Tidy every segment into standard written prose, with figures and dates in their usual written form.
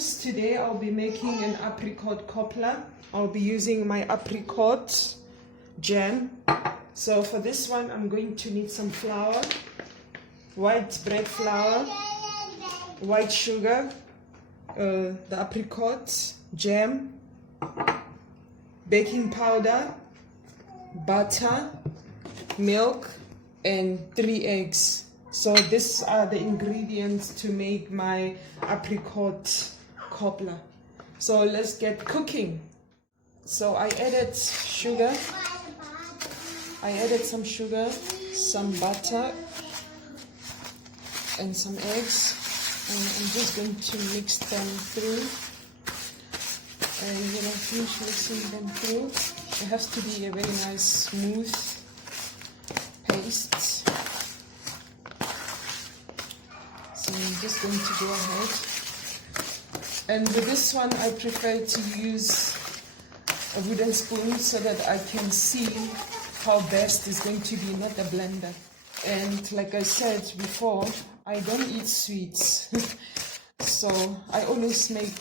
items. Today I'll be making an apricot cobbler. I'll be using my apricot jam. So for this one I'm going to need some flour, white bread flour, white sugar, the apricot jam, baking powder, butter, milk, and 3 eggs. So these are the ingredients to make my apricot cobbler. So let's get cooking. So I added sugar. I added some sugar, some butter, and some eggs. And I'm just going to mix them through. And when I finish mixing them through, it has to be a very nice smooth paste. So I'm just going to go ahead. And with this one, I prefer to use a wooden spoon so that I can see how best is going to be, not a blender. And like I said before, I don't eat sweets. So I always make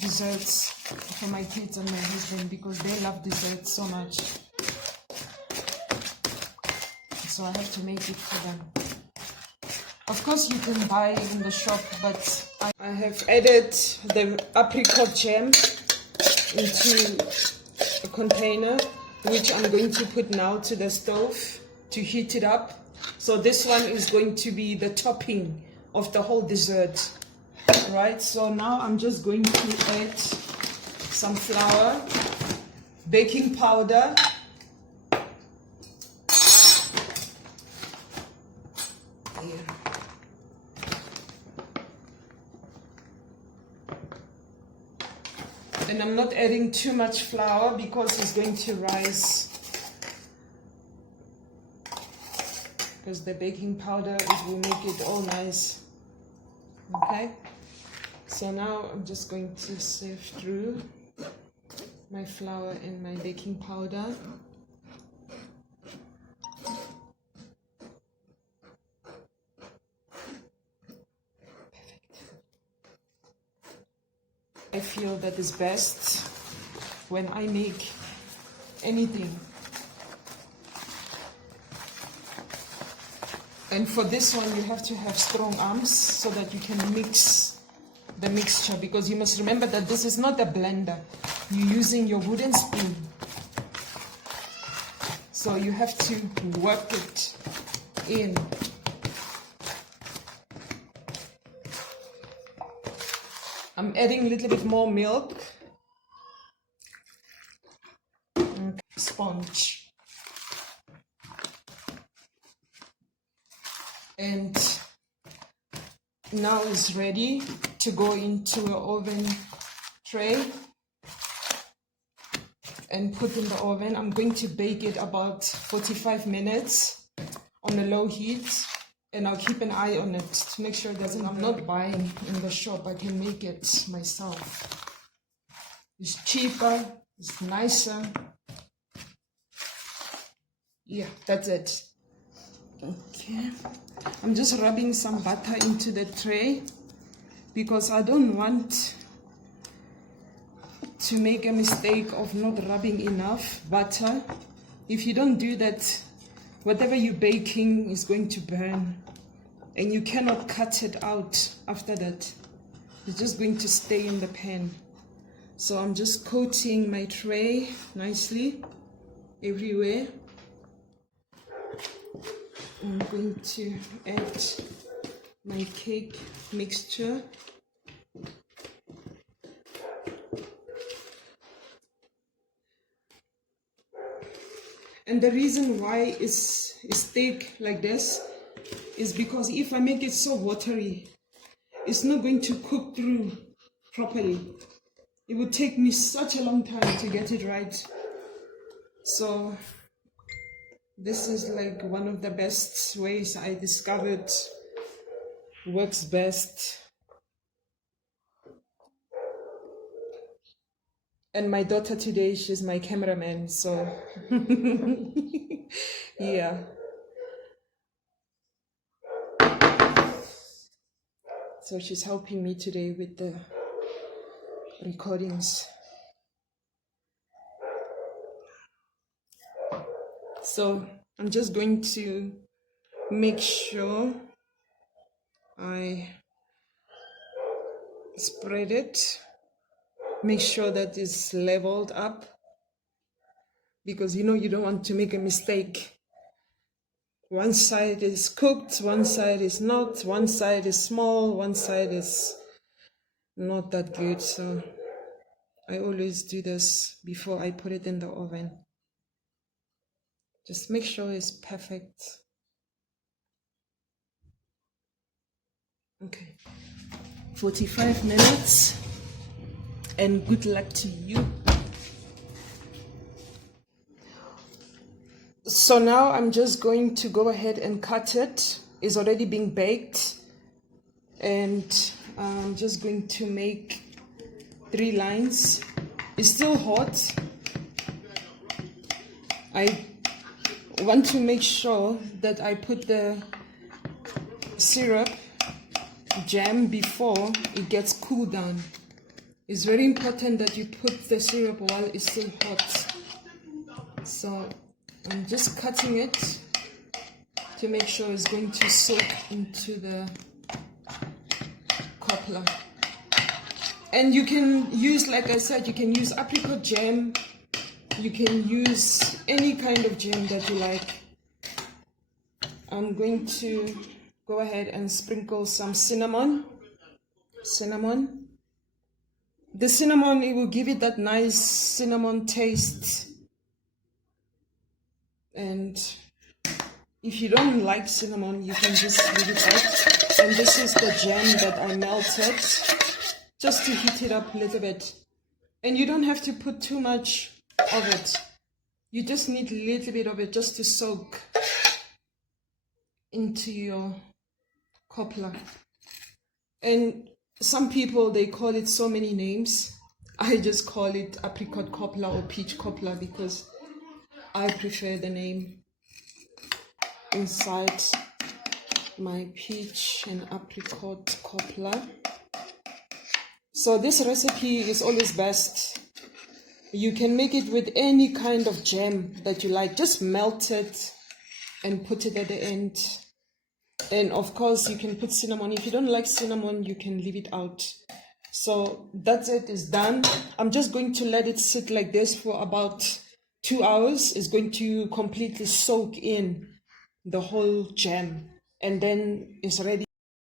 desserts for my kids and my husband because they love desserts so much. So I have to make it for them. Of course you can buy in the shop, but I have added the apricot jam into a container, which I'm going to put now to the stove to heat it up. So this one is going to be the topping of the whole dessert. Right, so now I'm just going to add some flour, baking powder, and I'm not adding too much flour because it's going to rise, because the baking powder will make it all nice. Okay, so now I'm just going to sift through my flour and my baking powder. I feel that is best when I make anything. And for this one, you have to have strong arms so that you can mix the mixture, because you must remember that this is not a blender. You're using your wooden spoon. So you have to work it in. I'm adding a little bit more milk. Okay. Sponge. And now it's ready to go into an oven tray and put in the oven. I'm going to bake it about 45 minutes on a low heat. And I'll keep an eye on it to make sure it doesn't. I'm not buying in the shop. I can make it myself. It's cheaper. It's nicer. Yeah, that's it. Okay. I'm just rubbing some butter into the tray because I don't want to make a mistake of not rubbing enough butter. If you don't do that, whatever you're baking is going to burn, and you cannot cut it out after that. It's just going to stay in the pan. So I'm just coating my tray nicely everywhere. I'm going to add my cake mixture. And the reason why it's thick like this is because if I make it so watery, it's not going to cook through properly. It would take me such a long time to get it right. So this is like one of the best ways I discovered works best. And my daughter today, she's my cameraman, so yeah. So she's helping me today with the recordings. So I'm just going to make sure I spread it, make sure that it's leveled up, because you don't want to make a mistake. One side is cooked, one side is not, one side is small, one side is not that good. So I always do this before I put it in the oven. Just make sure it's perfect. Okay, 45 minutes, and good luck to you. So now I'm just going to go ahead and cut it. It's already being baked, and I'm just going to make 3 lines. It's still hot. I want to make sure that I put the syrup jam before it gets cooled down. It's very important that you put the syrup while it's still hot. So I'm just cutting it to make sure it's going to soak into the cobbler. And you can use, like I said, you can use apricot jam, you can use any kind of jam that you like. I'm going to go ahead and sprinkle some cinnamon. The cinnamon, it will give it that nice cinnamon taste. And if you don't like cinnamon, you can just leave it out. And this is the jam that I melted, just to heat it up a little bit. And you don't have to put too much of it. You just need a little bit of it just to soak into your cobbler. And some people, they call it so many names. I just call it apricot cobbler or peach cobbler because I prefer the name inside my peach and apricot cobbler. So this recipe is always best. You can make it with any kind of jam that you like. Just melt it and put it at the end. And of course, you can put cinnamon. If you don't like cinnamon, you can leave it out. So that's it, it's done. I'm just going to let it sit like this for about 2 hours. It's going to completely soak in the whole jam, and then it's ready.